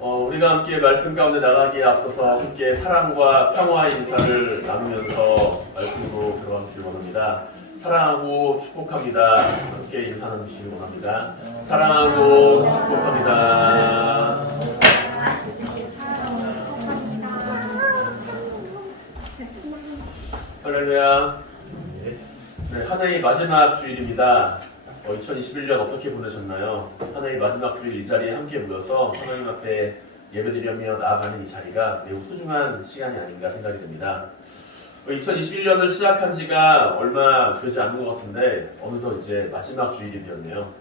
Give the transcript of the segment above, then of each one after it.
우리가 함께 말씀 가운데 나가기에 앞서서 함께 사랑과 평화의 인사를 나누면서 말씀으로 들어가기를 원합니다. 사랑하고 축복합니다. 함께 인사 나누시기 원합니다. 사랑하고 축복합니다. 할렐루야. 네, 한 해의 마지막 주일입니다. 2021년 어떻게 보내셨나요? 한 해의 마지막 주일 이 자리에 함께 모여서 하나님 앞에 예배드리며 나아가는 이 자리가 매우 소중한 시간이 아닌가 생각이 듭니다. 2021년을 시작한 지가 얼마 되지 않은 것 같은데 어느덧 이제 마지막 주일이 되었네요.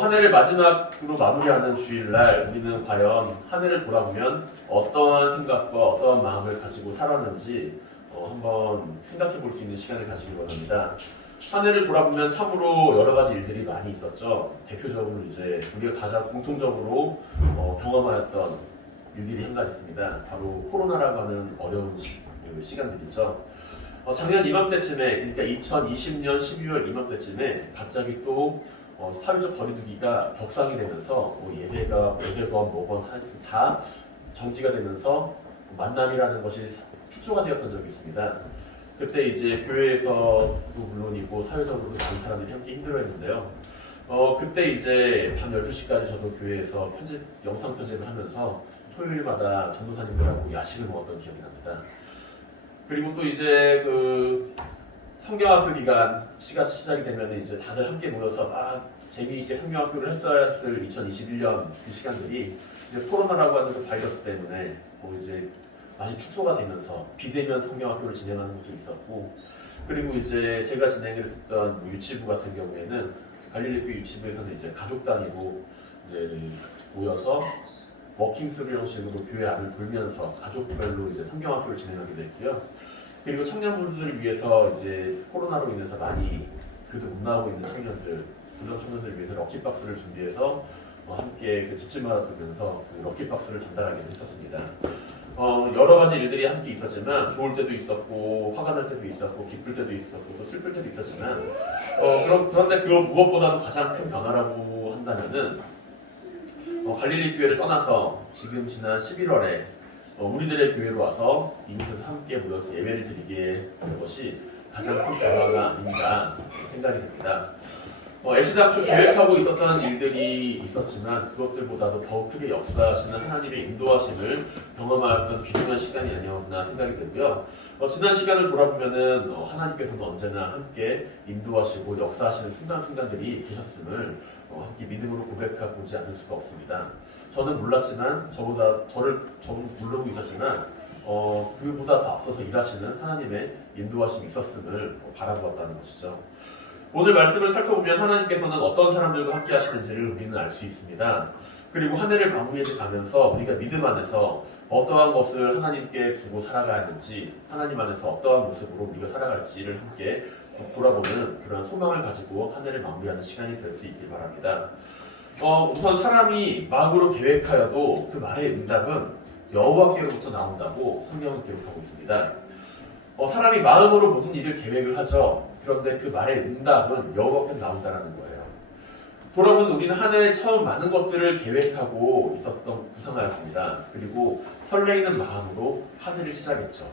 한 해를 마지막으로 마무리하는 주일날 우리는 과연 한 해를 돌아보면 어떠한 생각과 어떠한 마음을 가지고 살았는지 한번 생각해 볼 수 있는 시간을 가지기 원합니다. 한 해를 돌아보면 참으로 여러 가지 일들이 많이 있었죠. 대표적으로 이제 우리가 가장 공통적으로 경험하였던 일들이 한 가지 있습니다. 바로 코로나라고 하는 어려운 시간들이죠. 작년 이맘때쯤에, 그러니까 2020년 12월 이맘때쯤에 갑자기 또 사회적 거리두기가 격상이 되면서 예배건 뭐건 다 정지가 되면서 만남이라는 것이 축소가 되었던 적이 있습니다. 그때 이제 교회에서도 물론이고 사회적으로도 많은 사람들이 함께 힘들어했는데요. 그때 이제 밤 12시까지 저도 교회에서 영상 편집을 하면서 토요일마다 전도사님들하고 야식을 먹었던 기억이 납니다. 그리고 또 이제 그 성경학교 기간 시작이 되면 이제 다들 함께 모여서 막 재미있게 성경학교를 했어야 했을 2021년 그 시간들이 이제 코로나라고 하는 그 바이러스 때문에 이제 많이 축소가 되면서 비대면 성경학교를 진행하는 것도 있었고, 그리고 이제 제가 진행을 했던 유치부 같은 경우에는 갈릴리교 유치부에서는 이제 가족 단위로 이제 모여서 워킹스루 형식으로 교회 안을 돌면서 가족별로 이제 성경학교를 진행하게 됐고요. 그리고 청년분들을 위해서 이제 코로나로 인해서 많이 그래도 못 나오고 있는 고령 청년들을 위해서 럭키박스를 준비해서 함께 그 집집마다 돌면서 그 럭키박스를 전달하게 했었습니다. 여러 가지 일들이 함께 있었지만 좋을 때도 있었고 화가 날 때도 있었고 기쁠 때도 있었고 또 슬플 때도 있었지만 그런데 그거 무엇보다도 가장 큰 변화라고 한다면은 갈릴리 교회를 떠나서 지금 지난 11월에 우리들의 교회로 와서 이곳에서 함께 모여서 예배를 드리게 된 것이 가장 큰 변화가 아닌가 생각이 됩니다. 애시당초 계획하고 있었던 일들이 있었지만 그것들보다도 더욱 크게 역사하시는 하나님의 인도하심을 경험하였던 귀중한 시간이 아니었나 생각이 되고요. 지난 시간을 돌아보면은 하나님께서는 언제나 함께 인도하시고 역사하시는 순간순간들이 계셨음을 함께 믿음으로 고백하고지 않을 수가 없습니다. 저는 몰랐지만 저는 모르고 있었지만 그보다 더 앞서서 일하시는 하나님의 인도하심이 있었음을 바라보았다는 것이죠. 오늘 말씀을 살펴보면 하나님께서는 어떤 사람들과 함께 하시는지를 우리는 알 수 있습니다. 그리고 한 해를 마무리해 가면서 우리가 믿음 안에서 어떠한 것을 하나님께 두고 살아가야 하는지, 하나님 안에서 어떠한 모습으로 우리가 살아갈지를 함께 돌아보는 그런 소망을 가지고 한 해를 마무리하는 시간이 될 수 있길 바랍니다. 우선 사람이 마음으로 계획하여도 그 말의 응답은 여호와께로부터 나온다고 성경은 기록하고 있습니다. 사람이 마음으로 모든 일을 계획을 하죠. 그런데 그 말의 응답은 여호와께 나온다는 거예요. 돌아보면 우리는 한 해에 처음 많은 것들을 계획하고 구상하였습니다. 그리고 설레이는 마음으로 한 해를 시작했죠.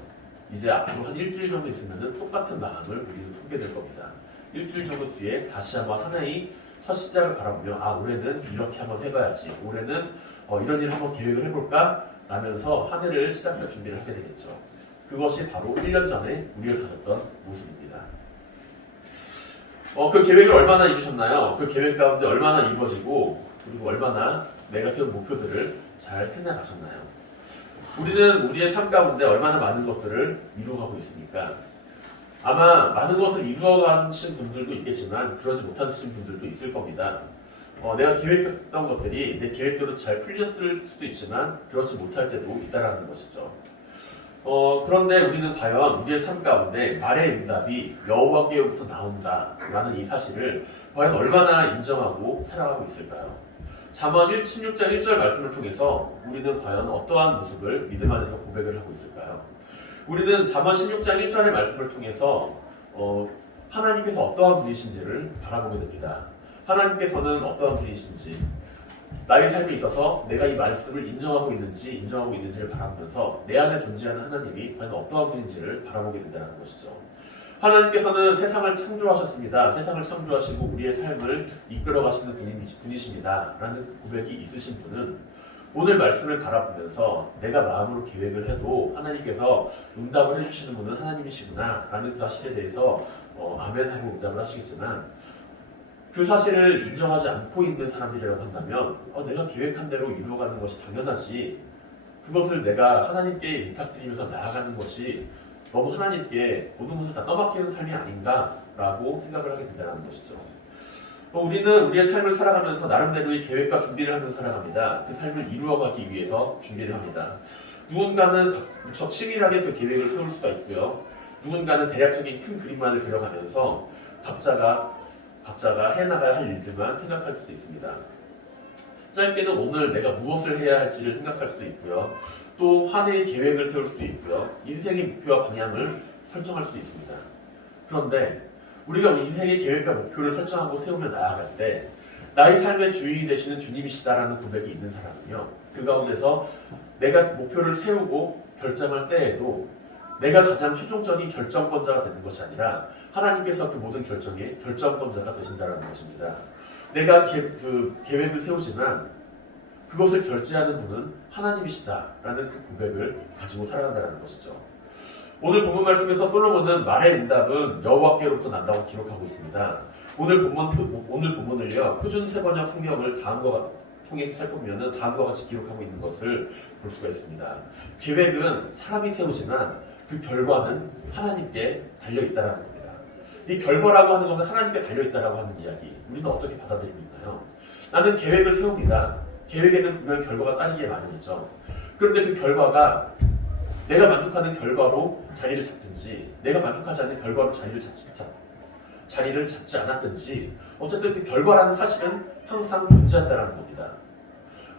이제 앞으로 한 일주일 정도 있으면 똑같은 마음을 우리는 품게 될 겁니다. 일주일 정도 뒤에 다시 한번 한 해의 첫 시작을 바라보며 올해는 이렇게 한번 해봐야지, 올해는 이런 일을 한번 계획을 해볼까? 라면서 한 해를 시작할 준비를 하게 되겠죠. 그것이 바로 1년 전에 우리가 가졌던 모습입니다. 그 계획을 얼마나 이루셨나요? 그 계획 가운데 얼마나 이루어지고 그리고 얼마나 내가 세운 목표들을 잘 해나가셨나요? 우리는 우리의 삶 가운데 얼마나 많은 것들을 이루어가고 있습니까? 아마 많은 것을 이루어가신 분들도 있겠지만 그러지 못하신 분들도 있을 겁니다. 내가 계획했던 것들이 내 계획대로 잘 풀렸을 수도 있지만 그렇지 못할 때도 있다는 것이죠. 그런데 우리는 과연 우리의 삶 가운데 말의 응답이 여호와께로부터 나온다라는 이 사실을 과연 얼마나 인정하고 살아가고 있을까요? 잠언 16장 1절 말씀을 통해서 우리는 과연 어떠한 모습을 믿음 안에서 고백을 하고 있을까요? 우리는 잠언 16장 1절의 말씀을 통해서 하나님께서 어떠한 분이신지를 바라보게 됩니다. 하나님께서는 어떠한 분이신지, 나의 삶에 있어서 내가 이 말씀을 인정하고 있는지를 바라보면서 내 안에 존재하는 하나님이 과연 어떠한 분인지를 바라보게 된다는 것이죠. 하나님께서는 세상을 창조하셨습니다. 세상을 창조하시고 우리의 삶을 이끌어 가시는 분이십니다. 라는 고백이 있으신 분은 오늘 말씀을 바라보면서 내가 마음으로 계획을 해도 하나님께서 응답을 해주시는 분은 하나님이시구나 라는 그 사실에 대해서 아멘 하고 응답을 하시겠지만, 그 사실을 인정하지 않고 있는 사람들이라고 한다면 내가 계획한 대로 이루어가는 것이 당연하지, 그것을 내가 하나님께 위탁드리면서 나아가는 것이 너무 하나님께 모든 것을 다 떠맡기는 삶이 아닌가라고 생각을 하게 된다는 것이죠. 우리는 우리의 삶을 살아가면서 나름대로의 계획과 준비를 하면서 살아갑니다. 그 삶을 이루어가기 위해서 준비를 합니다. 누군가는 무척 치밀하게 그 계획을 세울 수가 있고요. 누군가는 대략적인 큰 그림만을 그려가면서 각자가 해나가야 할 일들만 생각할 수도 있습니다. 짧게는 오늘 내가 무엇을 해야 할지를 생각할 수도 있고요. 또 한 해의 계획을 세울 수도 있고요. 인생의 목표와 방향을 설정할 수도 있습니다. 그런데 우리가 인생의 계획과 목표를 설정하고 세우며 나아갈 때 나의 삶의 주인이 되시는 주님이시다라는 고백이 있는 사람은요, 그 가운데서 내가 목표를 세우고 결정할 때에도 내가 가장 최종적인 결정권자가 되는 것이 아니라 하나님께서 그 모든 결정의 결정권자가 되신다는 것입니다. 내가 그 계획을 세우지만 그것을 결제하는 분은 하나님이시다라는 그 고백을 가지고 살아간다는 것이죠. 오늘 본문 말씀에서 솔로몬은 말의 응답은 여호와께로부터 난다고 기록하고 있습니다. 오늘 본문을요, 표준 세번역 성경을 통해서 살펴보면 다음과 같이 기록하고 있는 것을 볼 수가 있습니다. 계획은 사람이 세우지만 그 결과는 하나님께 달려있다는 겁니다. 이 결과라고 하는 것은 하나님께 달려있다고 하는 이야기, 우리는 어떻게 받아들이고 있나요? 나는 계획을 세웁니다. 계획에는 분명히 결과가 따르기에 마련이죠. 그런데 그 결과가 내가 만족하는 결과로 자리를 잡든지 내가 만족하지 않는 결과로 자리를 잡지 않았든지 어쨌든 그 결과라는 사실은 항상 존재한다는 겁니다.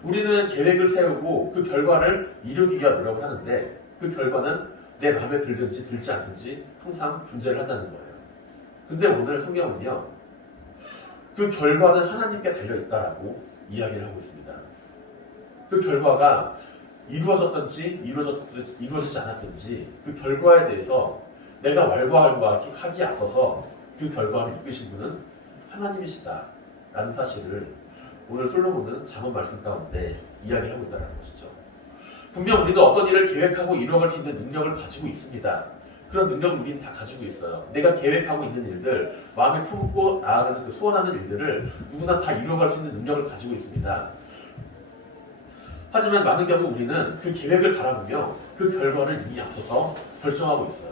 우리는 계획을 세우고 그 결과를 이루기 위한 노력을 하는데 그 결과는 내 마음에 들든지 들지 않든지 항상 존재를 한다는 거예요. 근데 오늘 성경은요, 그 결과는 하나님께 달려있다라고 이야기를 하고 있습니다. 그 결과가 이루어졌든지 이루어지지 않았든지 그 결과에 대해서 내가 왈가왈부하기에 앞서서 그 결과를 이끄신 분은 하나님이시다라는 사실을 오늘 솔로몬은 잠언 말씀 가운데 이야기하고 있다는 것이죠. 분명 우리는 어떤 일을 계획하고 이루어갈 수 있는 능력을 가지고 있습니다. 그런 능력을 우리는 다 가지고 있어요. 내가 계획하고 있는 일들, 마음에 품고 나아가는 그 소원하는 일들을 누구나 다 이루어갈 수 있는 능력을 가지고 있습니다. 하지만 많은 경우 우리는 그 계획을 바라보며 그 결과를 이미 앞서서 결정하고 있어요.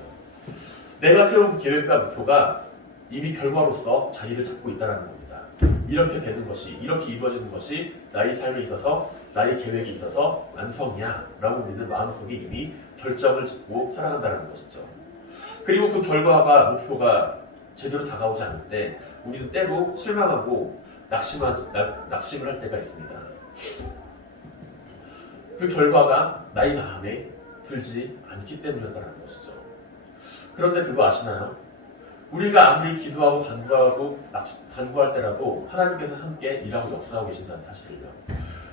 내가 세운 계획과 목표가 이미 결과로서 자리를 잡고 있다는 겁니다. 이렇게 되는 것이, 이렇게 이루어지는 것이 나의 삶에 있어서, 나의 계획에 있어서 완성이야 라고 우리는 마음속에 이미 결정을 짓고 살아간다는 것이죠. 그리고 그 결과가, 목표가 제대로 다가오지 않을 때 우리는 때로 실망하고 낙심을 할 때가 있습니다. 그 결과가 나의 마음에 들지 않기 때문이었다는 것이죠. 그런데 그거 아시나요? 우리가 아무리 기도하고 간구할 때라도 하나님께서 함께 일하고 역사하고 계신다는 사실을요.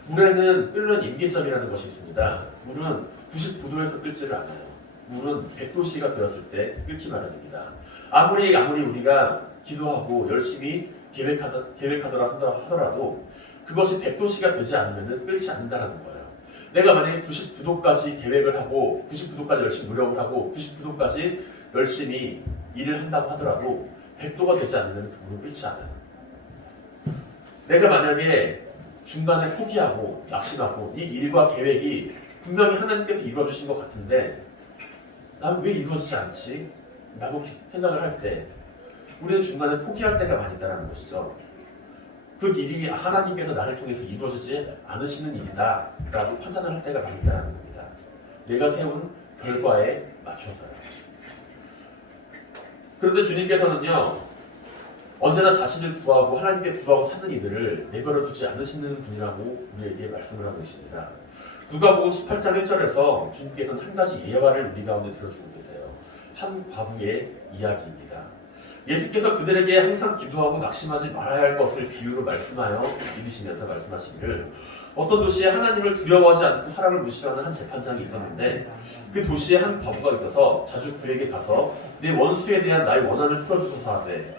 물에는 끓는 임계점이라는 것이 있습니다. 물은 99도에서 끓지를 않아요. 물은 100도씨가 되었을 때 끓기 마련입니다. 아무리 우리가 기도하고 열심히 계획하더라 하더라도 그것이 100도씨가 되지 않으면 끓지 않는다는 거예요. 내가 만약에 99도까지 계획을 하고 99도까지 열심히 노력을 하고 99도까지 열심히 일을 한다고 하더라도 100도가 되지 않으면 그 물은 끓지 않아요. 내가 만약에 중간에 포기하고 낙심하고 이 일과 계획이 분명히 하나님께서 이루어주신 것 같은데 난 왜 이루어지지 않지? 라고 생각을 할 때 우리는 중간에 포기할 때가 많이 있다는 것이죠. 그 일이 하나님께서 나를 통해서 이루어지지 않으시는 일이다 라고 판단을 할 때가 많이 있다는 겁니다. 내가 세운 결과에 맞춰서요. 그런데 주님께서는요, 언제나 자신을 구하고 하나님께 구하고 찾는 이들을 내버려 두지 않으시는 분이라고 우리에게 말씀을 하고 계십니다. 누가복음 18장 1절에서 주님께서는 한 가지 예화를 우리 가운데 들어주고 계세요. 한 과부의 이야기입니다. 예수께서 그들에게 항상 기도하고 낙심하지 말아야 할 것을 비유로 말씀하여 믿으시면서 말씀하시기를 어떤 도시에 하나님을 두려워하지 않고 사람을 무시하는 한 재판장이 있었는데 그 도시에 한 과부가 있어서 자주 그에게 가서 내 원수에 대한 나의 원한을 풀어주소서 하되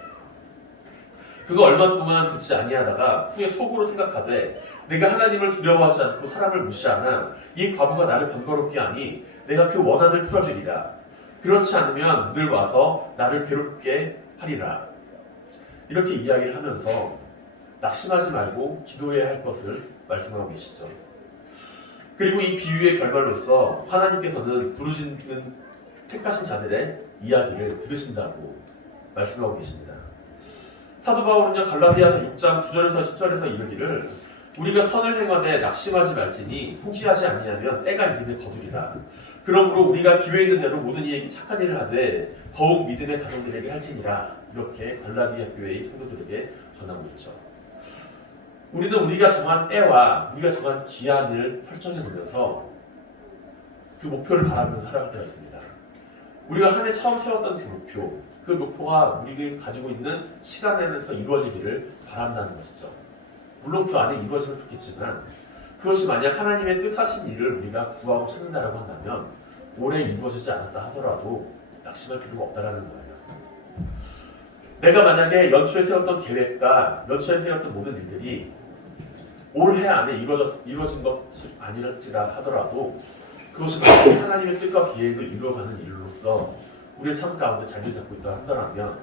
그가 얼마 동안 듣지 아니하다가 후에 속으로 생각하되 내가 하나님을 두려워하지 않고 사람을 무시하나 이 과부가 나를 번거롭게 하니 내가 그 원한을 풀어주리라. 그렇지 않으면 늘 와서 나를 괴롭게 하리라. 이렇게 이야기를 하면서 낙심하지 말고 기도해야 할 것을 말씀하고 계시죠. 그리고 이 비유의 결말로서 하나님께서는 부르짖는 택하신 자들의 이야기를 들으신다고 말씀하고 계십니다. 사도 바울은요 갈라디아서 6장 9절에서 10절에서 이르기를 우리가 선을 행하되 낙심하지 말지니 포기하지 아니하면 때가 이름에 거두리라. 그러므로 우리가 기회 있는 대로 모든 이에게 착한 일을 하되 더욱 믿음의 가정들에게 할지니라. 이렇게 갈라디아 교회의 성도들에게 전하고 있죠. 우리는 우리가 정한 때와 우리가 정한 기한을 설정해 놓으면서 그 목표를 바라보면서 살아갈 때가 있습니다. 우리가 한 해 처음 세웠던 그 목표가 우리가 가지고 있는 시간 내에서 이루어지기를 바란다는 것이죠. 물론 그 안에 이루어지면 좋겠지만 그것이 만약 하나님의 뜻하신 일을 우리가 구하고 찾는다라고 한다면 올해 이루어지지 않았다 하더라도 낙심할 필요가 없다라는 거예요. 내가 만약에 연초에 세웠던 계획과 연초에 세웠던 모든 일들이 올해 안에 이루어진 것이 아니랄지라 하더라도 그것이 만약에 하나님의 뜻과 계획을 이루어가는 일로서 우리의 삶 가운데 자리를 잡고 있다 한다면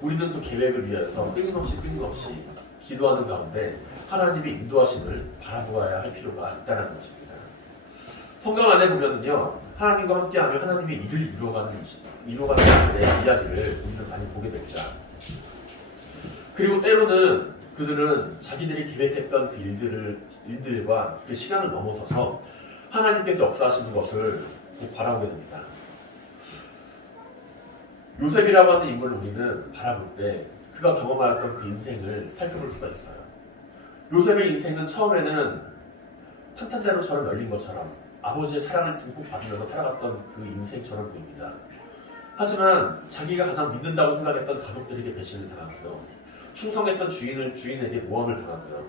우리는 그 계획을 위해서 끊임없이 기도하는 가운데 하나님의 인도하심을 바라보아야 할 필요가 있다는 것입니다. 성경 안에 보면은요 하나님과 함께하며 하나님의 일을 이루어가는 이야기를 우리는 많이 보게 됩니다. 그리고 때로는 그들은 자기들이 계획했던 그 일들과 그 시간을 넘어서서 하나님께서 역사하시는 것을 꼭 바라보게 됩니다. 요셉이라고 하는 인물을 우리는 바라볼 때 그가 경험하였던 그 인생을 살펴볼 수가 있어요. 요셉의 인생은 처음에는 탄탄대로처럼 열린 것처럼 아버지의 사랑을 듬뿍 받으면서 살아갔던 그 인생처럼 보입니다. 하지만 자기가 가장 믿는다고 생각했던 가족들에게 배신을 당하고요. 충성했던 주인에게 모함을 당하고요.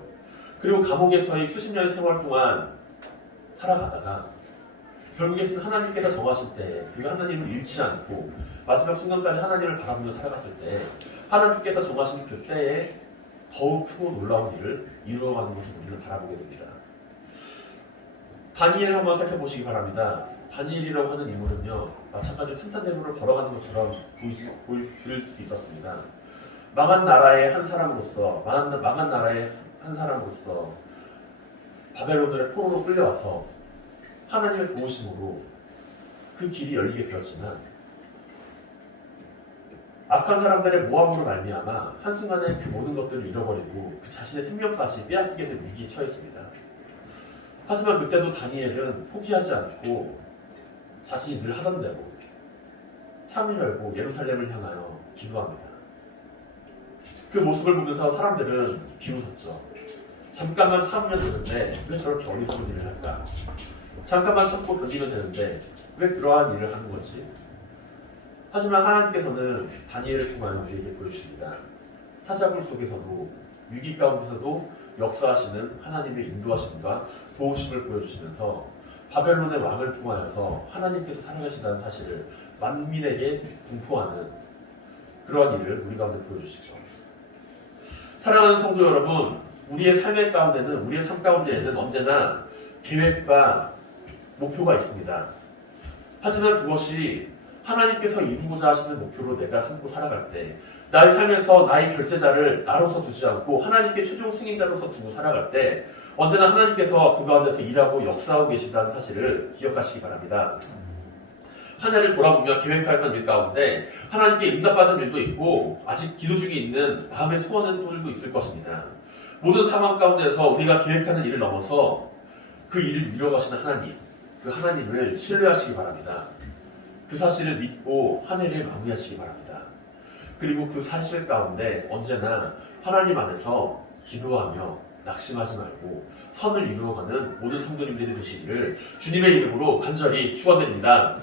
그리고 감옥에서의 수십 년의 세월 동안 살아가다가 결국에는 하나님께서 정하실 때 그 하나님을 잃지 않고 마지막 순간까지 하나님을 바라보며 살아갔을 때 하나님께서 정하신 그 때에 더욱 크고 놀라운 일을 이루어가는 것을 우리는 바라보게 됩니다. 다니엘을 한번 살펴보시기 바랍니다. 다니엘이라고 하는 인물은요 마찬가지로 탄탄대로를 걸어가는 것처럼 보일 수 있었습니다. 망한 나라의 한 사람으로서 바벨론들의 포로로 끌려와서 하나님의 도우심으로 그 길이 열리게 되었지만 악한 사람들의 모함으로 말미암아 한순간에 그 모든 것들을 잃어버리고 그 자신의 생명까지 빼앗기게 된 위기에 처했습니다. 하지만 그때도 다니엘은 포기하지 않고 자신이 늘 하던 대로 창을 열고 예루살렘을 향하여 기도합니다. 그 모습을 보면서 사람들은 비웃었죠. 잠깐만 참으면 되는데 왜 저렇게 어리석은 일을 할까? 잠깐만 참고 견디면 되는데 왜 그러한 일을 하는 거지? 하지만 하나님께서는 다니엘을 통하여 우리에게 보여주십니다. 사자굴 속에서도 위기 가운데서도 역사하시는 하나님의 인도하심과 도우심을 보여주시면서 바벨론의 왕을 통하여서 하나님께서 살아계시다는 사실을 만민에게 공포하는 그러한 일을 우리 가운데 보여주시죠. 사랑하는 성도 여러분, 우리의 삶 가운데에는 언제나 계획과 목표가 있습니다. 하지만 그것이 하나님께서 이루고자 하시는 목표로 내가 삼고 살아갈 때 나의 삶에서 나의 결제자를 나로서 두지 않고 하나님께 최종 승인자로서 두고 살아갈 때 언제나 하나님께서 그 가운데서 일하고 역사하고 계시다는 사실을 기억하시기 바랍니다. 한 해를 돌아보며 계획하였던 일 가운데 하나님께 응답받은 일도 있고 아직 기도 중에 있는 마음의 소원은 또 있을 것입니다. 모든 상황 가운데서 우리가 계획하는 일을 넘어서 그 일을 이루어가시는 하나님, 그 하나님을 신뢰하시기 바랍니다. 그 사실을 믿고 한 해를 마무리하시기 바랍니다. 그리고 그 사실 가운데 언제나 하나님 안에서 기도하며 낙심하지 말고 선을 이루어가는 모든 성도님들이 되시기를 주님의 이름으로 간절히 축원드립니다.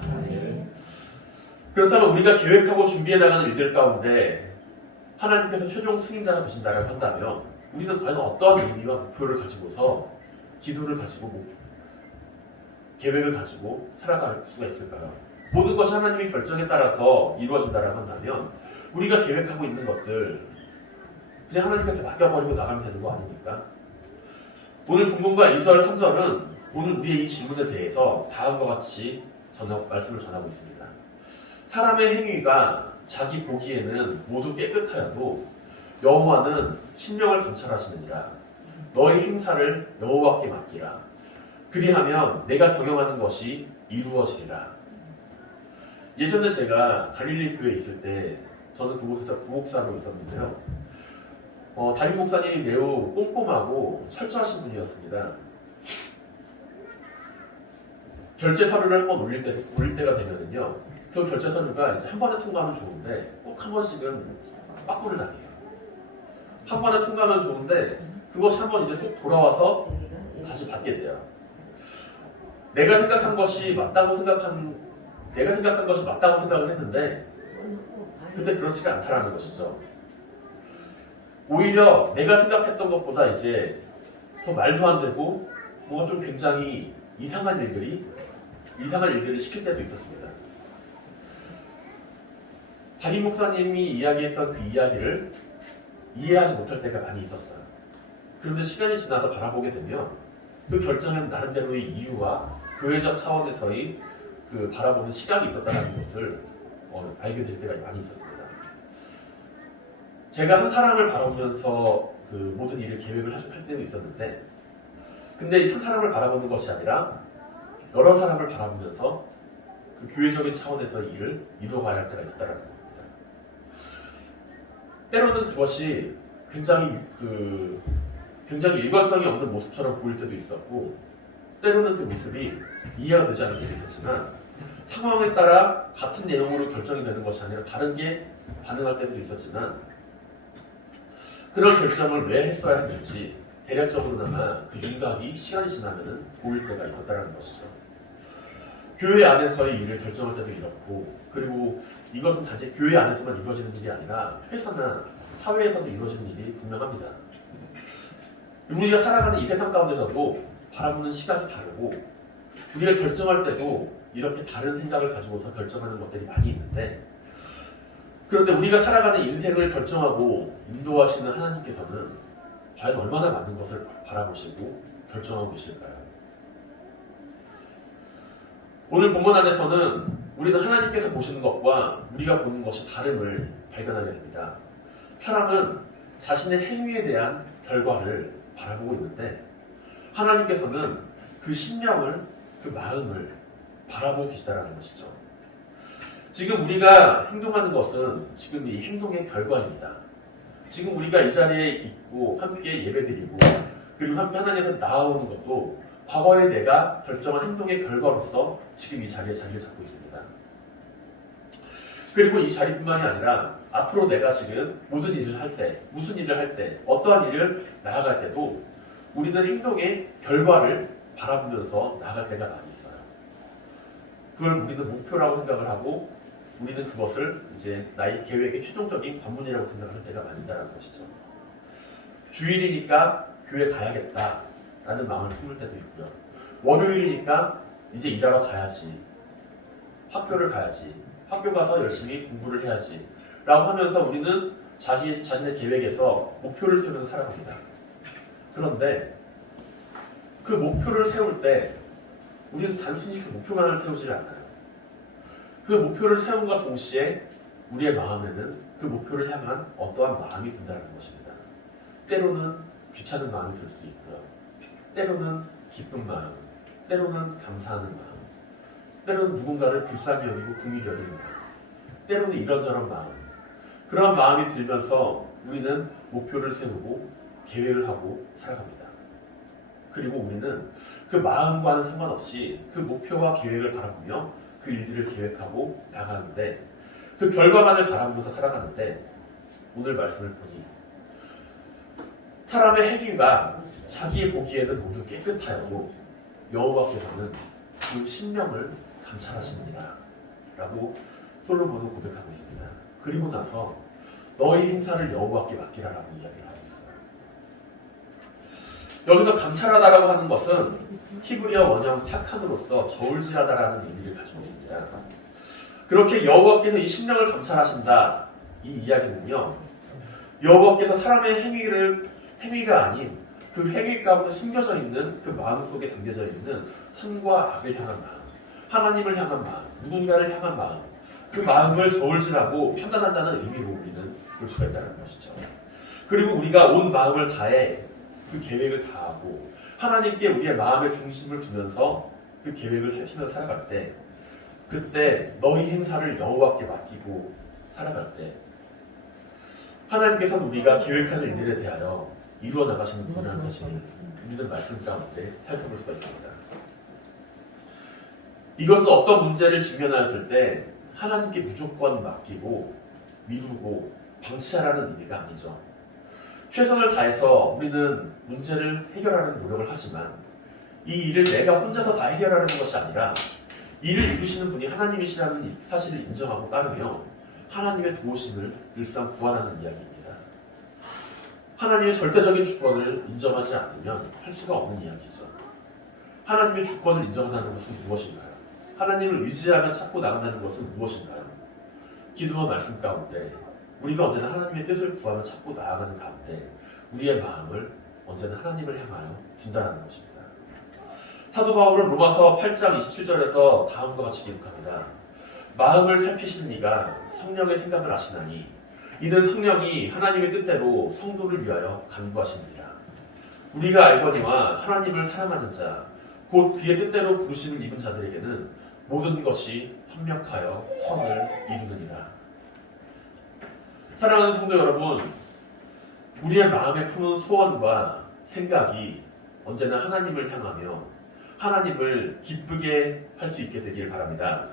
그렇다면 우리가 계획하고 준비해 나가는 일들 가운데 하나님께서 최종 승인자가 되신다고 한다면 우리는 과연 어떠한 의미와 목표를 가지고서 기도를 가지고 계획을 가지고 살아갈 수가 있을까요? 모든 것이 하나님의 결정에 따라서 이루어진다고 한다면 우리가 계획하고 있는 것들 그냥 하나님께 맡겨버리고 나가면 되는 거 아닙니까? 오늘 본문과 1절, 3절은 오늘 우리의 이 질문에 대해서 다음과 같이 말씀을 전하고 있습니다. 사람의 행위가 자기 보기에는 모두 깨끗하여도 여호와는 심령을 감찰하시느니라. 너의 행사를 여호와께 맡기라. 그리하면 내가 경영하는 것이 이루어지리라. 예전에 제가 갈릴리 교회에 있을 때 저는 그곳에서 부목사로 있었는데요. 담임 목사님이 매우 꼼꼼하고 철저하신 분이었습니다. 결제 서류를 한번 올릴 때가 되면은요, 그 결제 서류가 이제 한 번에 통과하면 좋은데 꼭 한 번씩은 빠꾸를 당해요. 한 번에 통과하면 좋은데 그것이 한 번 이제 꼭 돌아와서 다시 받게 돼요. 내가 생각한 것이 맞다고 생각을 했는데 근데 그렇지가 않다라는 것이죠. 오히려 내가 생각했던 것보다 이제 더 말도 안 되고 뭔가 좀 굉장히 이상한 일들을 시킬 때도 있었습니다. 담임 목사님이 이야기했던 그 이야기를 이해하지 못할 때가 많이 있었어요. 그런데 시간이 지나서 바라보게 되면 그 결정에는 나름대로의 이유와 교회적 차원에서의 그 바라보는 시각이 있었다는 것을 알게 될 때가 많이 있었습니다. 제가 한 사람을 바라보면서 그 모든 일을 계획을 할 때도 있었는데 근데 이 한 사람을 바라보는 것이 아니라 여러 사람을 바라보면서 그 교회적인 차원에서 일을 이루어가야 할 때가 있었다는 겁니다. 때로는 그것이 굉장히 일관성이 없는 모습처럼 보일 때도 있었고 때로는 그 모습이 이해가 되지 않을 때도 있었지만 상황에 따라 같은 내용으로 결정이 되는 것이 아니라 다른 게 반응할 때도 있었지만 그런 결정을 왜 했어야 했는지 대략적으로나마 그 윤곽이 시간이 지나면 보일 때가 있었다는 것이죠. 교회 안에서의 일을 결정할 때도 이렇고 그리고 이것은 단지 교회 안에서만 이루어지는 일이 아니라 회사나 사회에서도 이루어지는 일이 분명합니다. 우리가 살아가는 이 세상 가운데서도 바라보는 시각이 다르고 우리가 결정할 때도 이렇게 다른 생각을 가지고서 결정하는 것들이 많이 있는데 그런데 우리가 살아가는 인생을 결정하고 인도하시는 하나님께서는 과연 얼마나 많은 것을 바라보시고 결정하고 계실까요? 오늘 본문 안에서는 우리는 하나님께서 보시는 것과 우리가 보는 것이 다름을 발견하게 됩니다. 사람은 자신의 행위에 대한 결과를 바라보고 있는데 하나님께서는 그 심령을, 그 마음을 바라보고 계시다는 것이죠. 지금 우리가 행동하는 것은 지금 이 행동의 결과입니다. 지금 우리가 이 자리에 있고 함께 예배드리고 그리고 함께 하나님을 나아오는 것도 과거에 내가 결정한 행동의 결과로서 지금 이 자리에 자리를 잡고 있습니다. 그리고 이 자리뿐만이 아니라 앞으로 내가 지금 모든 일을 할 때, 무슨 일을 할 때, 어떠한 일을 나아갈 때도 우리는 행동의 결과를 바라보면서 나아갈 때가 많이 있어요. 그걸 우리는 목표라고 생각을 하고 우리는 그것을 이제 나의 계획의 최종적인 관문이라고 생각할 때가 많이 있다는 것이죠. 주일이니까 교회 가야겠다라는 마음을 품을 때도 있고요. 월요일이니까 이제 일하러 가야지. 학교를 가야지. 학교 가서 열심히 공부를 해야지. 라고 하면서 우리는 자신의 계획에서 목표를 세우면서 살아갑니다. 그런데 그 목표를 세울 때 우리는 단순히 그 목표만을 세우지 않아요. 그 목표를 세움과 동시에 우리의 마음에는 그 목표를 향한 어떠한 마음이 든다는 것입니다. 때로는 귀찮은 마음이 들 수도 있고요. 때로는 기쁜 마음, 때로는 감사하는 마음, 때로는 누군가를 불쌍히 여기고 긍휼히 여기는 마음, 때로는 이런저런 마음. 그런 마음이 들면서 우리는 목표를 세우고 계획을 하고 살아갑니다. 그리고 우리는 그 마음과는 상관없이 그 목표와 계획을 바라보며 그 일들을 계획하고 나가는데 그 결과만을 바라보면서 살아가는데 오늘 말씀을 보니 사람의 행위가 자기의 보기에는 모두 깨끗하여도 여호와께서는 그 심령을 감찰하십니다. 라고 솔로몬은 고백하고 있습니다. 그리고 나서 너희 행사를 여호와께 맡기라라고 이야기를 하고 있어요. 여기서 감찰하다라고 하는 것은 히브리어 원형 타칸으로서 저울질하다라는 의미를 가지고 있습니다. 그렇게 여호와께서 이 심령을 감찰하신다 이 이야기는요, 여호와께서 사람의 행위가 아닌 그 행위 가운데 숨겨져 있는 그 마음 속에 담겨져 있는 선과 악을 향한 마음, 하나님을 향한 마음, 누군가를 향한 마음, 그 마음을 저울질하고 판단한다는 의미로 우리는 볼 수가 있다는 것이죠. 그리고 우리가 온 마음을 다해 그 계획을 다하고 하나님께 우리의 마음의 중심을 두면서 그 계획을 살피며 살아갈 때, 그때 너희 행사를 여호와께 맡기고 살아갈 때 하나님께서는 우리가 계획하는 일들에 대하여 이루어 나가시는 분이라는 사실을 우리는 말씀 가운데 살펴볼 수가 있습니다. 이것은 어떤 문제를 직면하였을 때 하나님께 무조건 맡기고 미루고 방치하라는 의미가 아니죠. 최선을 다해서 우리는 문제를 해결하는 노력을 하지만 이 일을 내가 혼자서 다 해결하는 것이 아니라 이를 이루시는 분이 하나님이시라는 사실을 인정하고 따르며 하나님의 도우심을 일상 구하라는 이야기입니다. 하나님의 절대적인 주권을 인정하지 않으면 할 수가 없는 이야기죠. 하나님의 주권을 인정한다는 것은 무엇인가요? 하나님을 의지하며 찾고 나간다는 것은 무엇인가요? 기도와 말씀 가운데 우리가 언제나 하나님의 뜻을 구하며 찾고 나아가는 가운데 우리의 마음을 언제나 하나님을 향하여 둔다는 것입니다. 사도 바울은 로마서 8장 27절에서 다음과 같이 기록합니다. 마음을 살피시는 이가 성령의 생각을 아시나니 이는 성령이 하나님의 뜻대로 성도를 위하여 간구하십니다. 우리가 알거니와 하나님을 사랑하는 자, 곧 그의 뜻대로 부르심을 입은 자들에게는 모든 것이 합력하여 선을 이루느니라. 사랑하는 성도 여러분, 우리의 마음에 품은 소원과 생각이 언제나 하나님을 향하며 하나님을 기쁘게 할 수 있게 되길 바랍니다.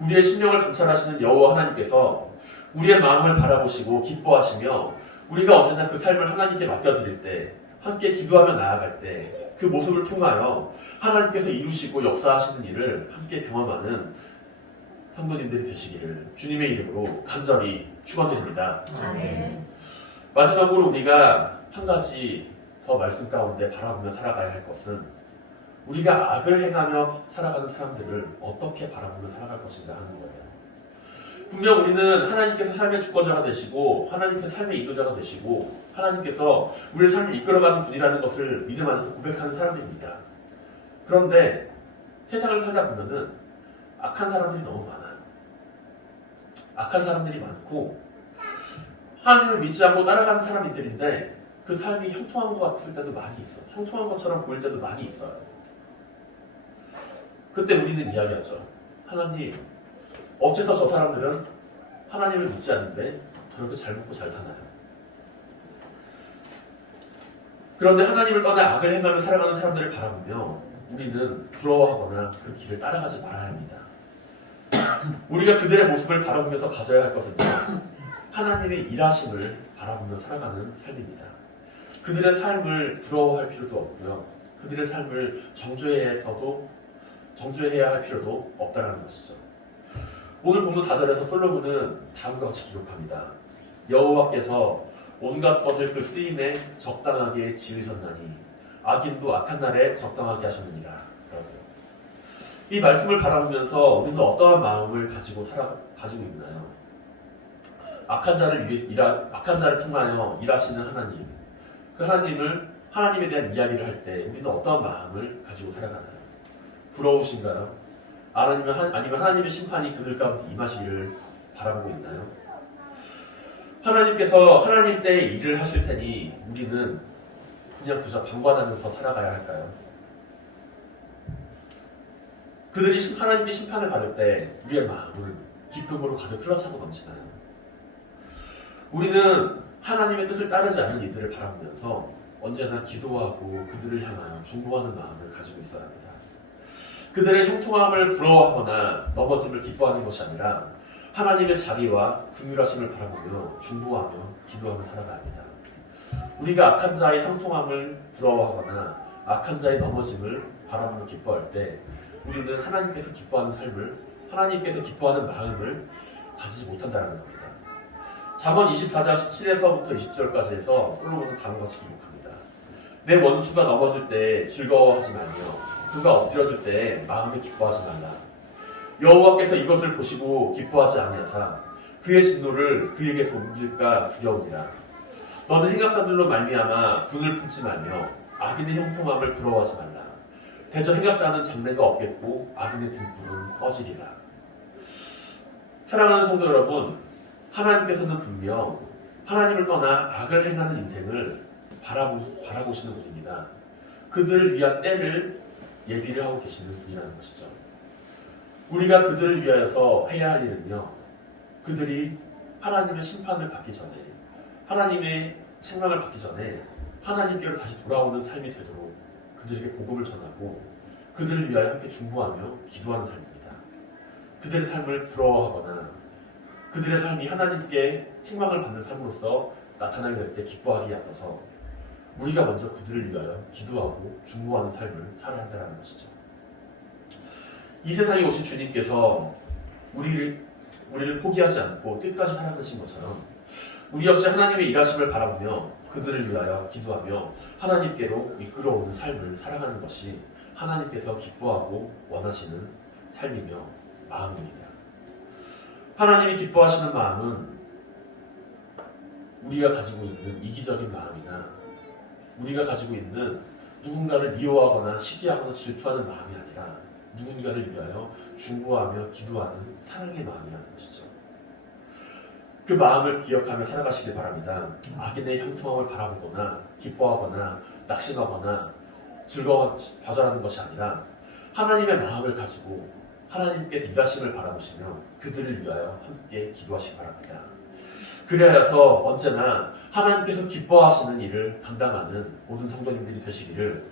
우리의 심령을 감찰하시는 여호와 하나님께서 우리의 마음을 바라보시고 기뻐하시며 우리가 언제나 그 삶을 하나님께 맡겨드릴 때, 함께 기도하며 나아갈 때 그 모습을 통하여 하나님께서 이루시고 역사하시는 일을 함께 경험하는 성도님들이 되시기를 주님의 이름으로 간절히 축원드립니다. 아멘. 마지막으로 우리가 한 가지 더 말씀 가운데 바라보며 살아가야 할 것은 우리가 악을 행하며 살아가는 사람들을 어떻게 바라보며 살아갈 것인가 하는 거예요. 분명 우리는 하나님께서 삶의 주권자가 되시고 하나님께서 삶의 인도자가 되시고 하나님께서 우리의 삶을 이끌어가는 분이라는 것을 믿음 안에서 고백하는 사람들입니다. 그런데 세상을 살다 보면은 악한 사람들이 너무 많아요. 악한 사람들이 많고 하나님을 믿지 않고 따라가는 사람들인데 그 삶이 형통한 것 같을 때도 많이 있어요. 형통한 것처럼 보일 때도 많이 있어요. 그때 우리는 이야기하죠. 하나님, 어째서 저 사람들은 하나님을 믿지 않는데 저렇게 잘 먹고 잘 사나요? 그런데 하나님을 떠나 악을 행하며 살아가는 사람들을 바라보며 우리는 부러워하거나 그 길을 따라가지 말아야 합니다. 우리가 그들의 모습을 바라보면서 가져야 할 것은요, 하나님의 일하심을 바라보며 살아가는 삶입니다. 그들의 삶을 부러워할 필요도 없고요. 그들의 삶을 정죄해야 할 필요도 없다는 것이죠. 오늘 본문 4절에서 솔로몬은 다음과 같이 기록합니다. 여호와께서 온갖 것을 그 쓰임에 적당하게 지으셨나니 악인도 악한 날에 적당하게 하셨느니라. 라고요. 이 말씀을 바라보면서 우리는 어떠한 마음을 가지고 있나요? 악한 자를 통하여 일하시는 하나님, 그 하나님에 대한 이야기를 할 때 우리는 어떠한 마음을 가지고 살아가나요? 부러우신가요? 아니면 하나님의 심판이 그들 가운데 임하시기를 바라보고 있나요? 하나님께서 하나님 때에 일을 하실 테니 우리는 그냥 그저 방관하면서 살아가야 할까요? 그들이 하나님께 심판을 받을 때 우리의 마음은 기쁨으로 가득 흘러차고 넘치나요? 우리는 하나님의 뜻을 따르지 않는 이들을 바라보면서 언제나 기도하고 그들을 향하여 중보하는 마음을 가지고 있어야 합니다. 그들의 형통함을 부러워하거나 넘어짐을 기뻐하는 것이 아니라 하나님의 자비와 긍휼하심을 바라보며 중보하며 기도하며 살아가야 합니다. 우리가 악한 자의 형통함을 부러워하거나 악한 자의 넘어짐을 바라보며 기뻐할 때 우리는 하나님께서 기뻐하는 삶을 하나님께서 기뻐하는 마음을 가지지 못한다는 겁니다. 잠언 24장 17에서부터 20절까지 해서 솔로몬은 다음같이 기록합니다. 내 원수가 넘어질 때 즐거워하지 말며 그가 엎드려질 때 마음에 기뻐하지 말라. 여호와께서 이것을 보시고 기뻐하지 아니하사 그의 진노를 그에게 돌릴까 두려우니라. 너는 행악자들로 말미암아 분을 품지 말며 악인의 형통함을 부러워하지 말라. 대저 행악자는 장래가 없겠고 악인의 등불은 꺼지리라. 사랑하는 성도 여러분, 하나님께서는 분명 하나님을 떠나 악을 행하는 인생을 바라보시는 분입니다. 그들을 위한 때를 예비를 하고 계시는 분이라는 것이죠. 우리가 그들을 위하여서 해야 할 일은요, 그들이 하나님의 심판을 받기 전에, 하나님의 책망을 받기 전에 하나님께로 다시 돌아오는 삶이 되도록 그들에게 복음을 전하고 그들을 위하여 함께 중보하며 기도하는 삶입니다. 그들의 삶을 부러워하거나 그들의 삶이 하나님께 책망을 받는 삶으로서 나타나게 될 때 기뻐하기에 앞서서 우리가 먼저 그들을 위하여 기도하고 중보하는 삶을 살아야 한다는 것이죠. 이 세상에 오신 주님께서 우리를 포기하지 않고 끝까지 살아가신 것처럼 우리 역시 하나님의 일하심을 바라보며 그들을 위하여 기도하며 하나님께로 이끌어오는 삶을 살아가는 것이 하나님께서 기뻐하고 원하시는 삶이며 마음입니다. 하나님이 기뻐하시는 마음은 우리가 가지고 있는 이기적인 마음이나 우리가 가지고 있는 누군가를 미워하거나 시기하거나 질투하는 마음이 아니라 누군가를 위하여 중보하며 기도하는 사랑의 마음이라는 것이죠. 그 마음을 기억하며 살아가시길 바랍니다. 악인의 형통함을 바라보거나 기뻐하거나 낙심하거나 좌절하는 것이 아니라 하나님의 마음을 가지고 하나님께서 일하심을 바라보시며 그들을 위하여 함께 기도하시기 바랍니다. 그래야서 언제나 하나님께서 기뻐하시는 일을 감당하는 모든 성도님들이 되시기를,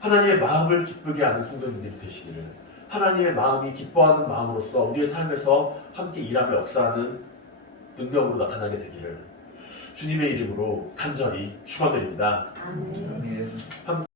하나님의 마음을 기쁘게 하는 성도님들이 되시기를, 하나님의 마음이 기뻐하는 마음으로서 우리의 삶에서 함께 일하며 역사하는 능력으로 나타나게 되기를 주님의 이름으로 간절히 축원드립니다. 아멘.